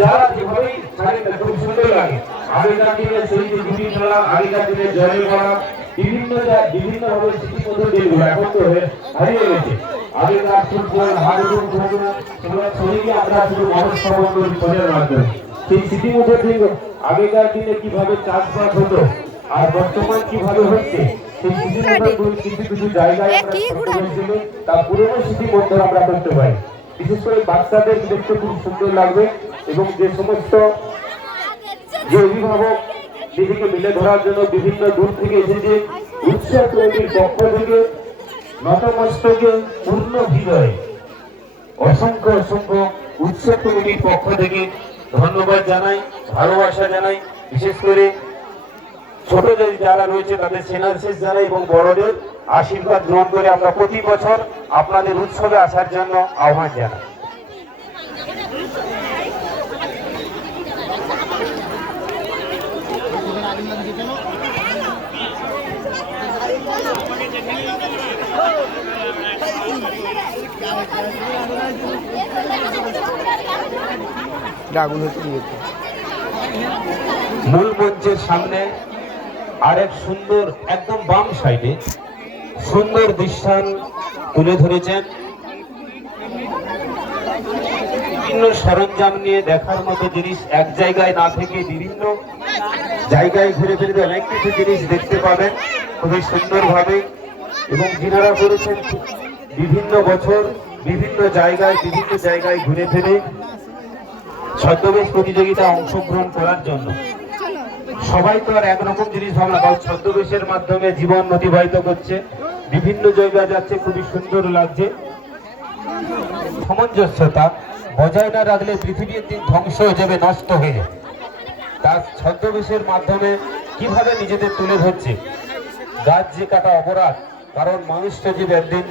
যারা যেভাবেই শাড়িটা খুব সুন্দর লাগে। আগেকার দিনে সেই যে গুটি খেলা, আগেকার দিনে জলে করা, বিভিন্ন ভাবে স্মৃতিমধুর দিনগুলো এখন তো হারিয়ে গেছে। আগেকার ফুটবল, হাডুডু, ঘুঘু, সেগুলো শরীরে আমরা শুধু মানুষ সম্বন্ধ ফোনের মাধ্যমে সেই স্মৃতিমধুর দিন। আগেকার দিনে কিভাবে চাষবাস হতো আর বর্তমান কিভাবে হচ্ছে, সেই স্মৃতিমধুর কিছু কিছু জায়গায় তা পুরনো স্মৃতির মধ্যে আমরা করতে পারি। বিশেষ করে বাচ্চাদের দেখতে খুব সুন্দর লাগবে এবং যে সমস্ত যে অভিভাবক নিজেকে মিলে ধরার জন্য বিভিন্ন দূর থেকে এসেছে, উৎসব কমিটির পক্ষ থেকে নতমস্তকে পূর্ণ হৃদয়ে অসংখ্য অসংখ্য উৎসব কমিটির পক্ষ থেকে ধন্যবাদ জানাই, ভালোবাসা জানাই। বিশেষ করে ছোট যারা রয়েছে তাদের সেনাশেষ জানাই এবং বড়দের আশীর্বাদ গ্রহণ করে আমরা প্রতি বছর আপনাদের উৎসবে আসার জন্য আহ্বান জানাই। মূল মঞ্চের সামনে আরেক সুন্দর একদম বাম সাইডে সুন্দর দৃশ্যায়ন তুলে ধরেছেন। বিভিন্ন সরঞ্জাম নিয়ে দেখার মতো জিনিস এক জায়গায় না থেকে বিভিন্ন জায়গায় ঘুরে ফিরে অনেক কিছু জিনিস দেখতে পাবেন খুবই সুন্দরভাবে। এবং যিনারা করেছেন বিভিন্ন বছর বিভিন্ন জায়গায় ঘুরে ফিরে ছদ্মবেশ প্রতিযোগিতায় অংশগ্রহণ করার জন্য। সবাই তো আর একরকম জিনিস ভাবনা, কারণ ছদ্মবেশের মাধ্যমে জীবন অতিবাহিত করছে, বিভিন্ন জায়গায় যাচ্ছে, খুবই সুন্দর লাগছে। সামঞ্জস্যতা বজায় না রাখলে পৃথিবীর দিন ধ্বংস হয়ে যাবে, নষ্ট হয়ে যাবে। তার ছদ্মবেশের মাধ্যমে কিভাবে নিজেদের তুলে ধরছে। গাছ যে কাটা অপরাধ, কারণ মানুষটা যে একদিন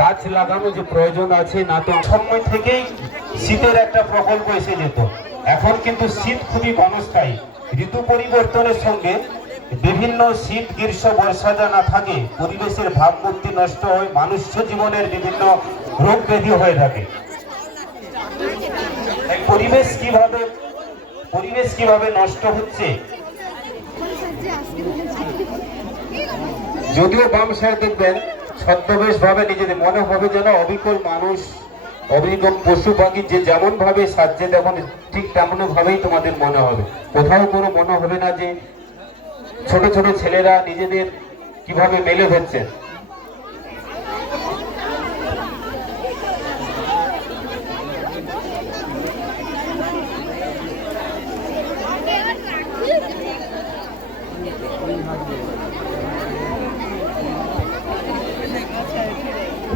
গাছ লাগানো যে প্রয়োজন আছে, না তো সময় থেকেই শীতের একটা প্রকল্প এসে যেত। এখন কিন্তু শীত খুবই ক্ষণস্থায়ী, ঋতু পরিবর্তনের সঙ্গে বিভিন্ন শীত গ্রীষ্ম বর্ষা যা না থাকে, পরিবেশের ভাবমূর্তি নষ্ট হয়, মানুষ জীবনের বিভিন্ন রোগ ব্যাধি হয়ে থাকে। পরিবেশ কিভাবে নষ্ট হচ্ছে, যদিও বাম সাইড দেখবেন ছদ্মবেশ ভাবে নিজেদের মনে হবে যেন অবিকল মানুষ, অবিকল পশু পাখি যে যেমন ভাবে সাজছে তেমন ঠিক তেমন ভাবেই তোমাদের মনে হবে। কোথাও কোনো মনে হবে না যে ছোট ছোট ছেলেরা নিজেদের কিভাবে মেলে হচ্ছে।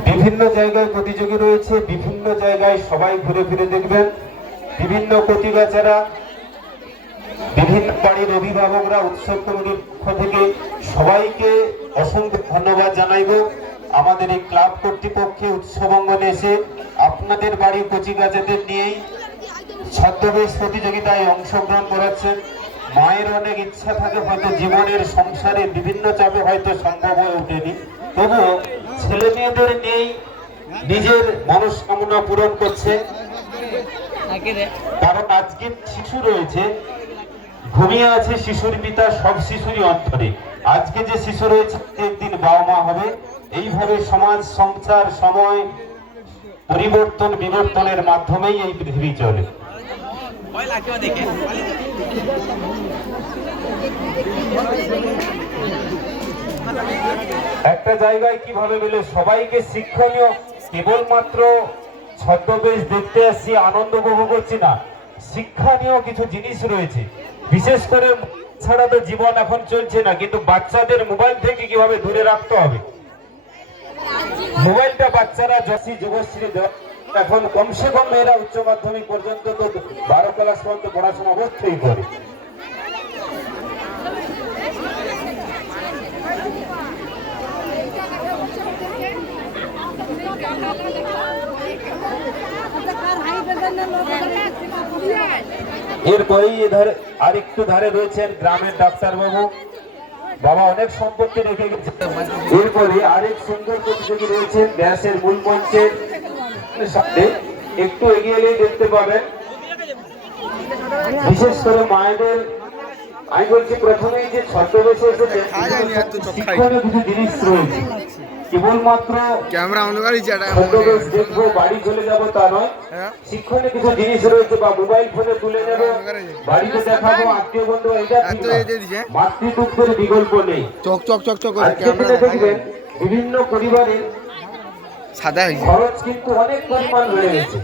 বিভিন্ন জায়গায় প্রতিযোগী রয়েছে, বিভিন্ন জায়গায় সবাই ঘুরে ফিরে দেখবেন। বিভিন্ন প্রতিবাচারা, বিভিন্ন বাড়ির অভিভাবকরা, উৎসব কমিটির পক্ষ থেকে সবাইকে অসংখ্য ধন্যবাদ জানাইব। আমাদের এই ক্লাব কর্তৃপক্ষে উৎসব অঙ্গনে এসে আপনাদের বাড়ির কচিকাচাদের নিয়েই ছদ্মবেশ প্রতিযোগিতায় অংশগ্রহণ করাচ্ছেন। মায়ের অনেক ইচ্ছা থাকে, হয়তো জীবনের সংসারে বিভিন্ন চাপে হয়তো সম্ভব হয়ে ওঠেনি, তবুও ছেলে মেয়েদের নিয়েই নিজের মনস্কামনা পূরণ করছে। কারণ আজকে শিশু রয়েছে, ঘুমিয়ে আছে শিশুর পিতা, সব শিশুরই অন্তরে। আজকে যে শিশু রয়েছে একদিন বাবা মা হবে। এইভাবে সমাজ সংসার সময় পরিবর্তন বিবর্তনের মাধ্যমেই এই পৃথিবী চলে। একটা জায়গায় কিভাবে মিলে সবাইকে শিক্ষণীয়, কেবলমাত্র ছদ্মবেশ দেখতে আসছি, আনন্দ উপভোগ করছি না, শিক্ষণীয় কিছু জিনিস রয়েছে। বিশেষ করে ছাড়া তো জীবন এখন চলছে না, কিন্তু বাচ্চাদের মোবাইল থেকে কিভাবে দূরে রাখতে হবে। মোবাইলটা বাচ্চারা যুবশ্রী এখন কমসে কম মেয়েরা উচ্চ মাধ্যমিক পর্যন্ত তো 12 ক্লাস পর্যন্ত পড়াশোনা অবশ্যই করে। এরপরেই এধারে আরেকটু ধারে রয়েছেন গ্রামের ডাক্তারবাবু, বাবা অনেক সম্পত্তি রেখে গেছে। এরপরে আরেক সুন্দর প্রতিযোগী রয়েছেন ব্যাসের মূল মঞ্চের সাথে, একটু এগিয়ে এলেই দেখতে পাবেন। বিশেষ করে মায়েদের আমি বলছি প্রথমেই যে ছদ্মবেশে এসেছে শিক্ষণীয় কিছু জিনিস রয়েছে, কেবলমাত্র ছদ্মবেশ দেখবো বাড়ি চলে যাবো তা নয়, শিক্ষণীয় কিছু জিনিস রয়েছে, বা মোবাইল ফোনে তুলে নেবো বাড়িতে দেখাবো আত্মীয় বন্ধু, এটা মাতৃত্বের বিকল্প নেই। দেখবেন বিভিন্ন পরিবারের খরচ কিন্তু অনেক পরিমাণ রয়ে গেছে।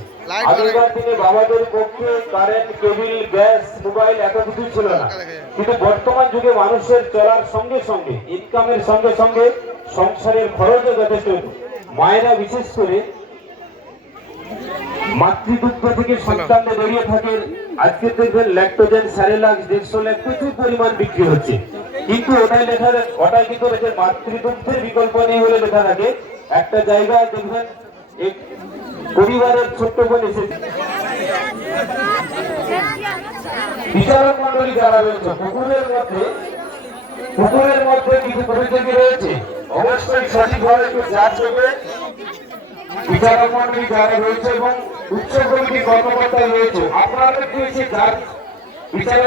আগেকার দিনে বাবাদের পক্ষে কারেন্ট, কেবিল, গ্যাস, মোবাইল এত কিছু ছিল না, কিন্তু বর্তমান যুগে মানুষের চলার সঙ্গে সঙ্গে ইনকামের সঙ্গে সঙ্গে সংসারের খরচও যথেষ্ট। মায়েরা বিশেষ করে মাতৃদুগ্ধ থেকে সন্তানদের বেরিয়ে থাকে। আজকে দেখবেন ল্যাকটোজেন, স্যারেলাক্স, ডেক্সোল্যাক প্রচুর পরিমাণ বিক্রি হচ্ছে, কিন্তু ওটাই কিন্তু মাতৃদুগ্ধের বিকল্প নেই বলে লেখা থাকে। একটা জায়গায় দেখবেন পরিবারের ছোট্ট বোন এসেছে। বিচারক মন্ডলী যারা রয়েছে পুকুরের মধ্যে কিছু প্রতিযোগী রয়েছে, অবশ্যই সঠিকভাবে একটু যাচ করবে। বিচারক মন্ডলী যারা রয়েছে এবং উচ্চ কমিটি কর্মকর্তা রয়েছে, আপনারা একটু এসে বিচারক